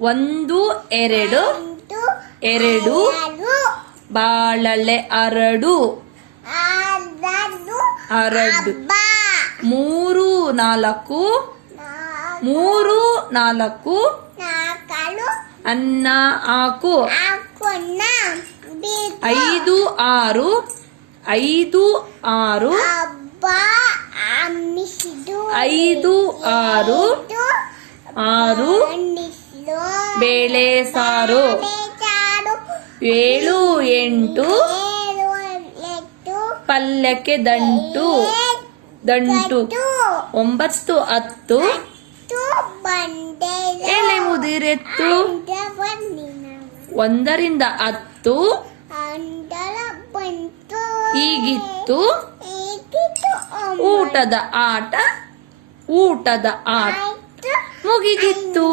ಒಂದು ಎರಡು ಎರಡು ಬಾಳಲೆ ಅರಡು ಅರಡು ಮೂರು ನಾಲ್ಕು ಅನ್ನ ಹಾಕು ಐದು ಆರು ಐದು ಆರು ಬೇಳೆ ಸಾರು ಏಳು ಎಂಟು ಪಲ್ಯಕ್ಕೆ ದಂಟು ಒಂಬತ್ತು ಹತ್ತು ಎಲೆ ಮುದಿರೆತ್ತು ಒಂದರಿಂದ 10 ಹೀಗಿತ್ತು ಊಟದ ಆಟ ಮುಗಿದಿತ್ತು.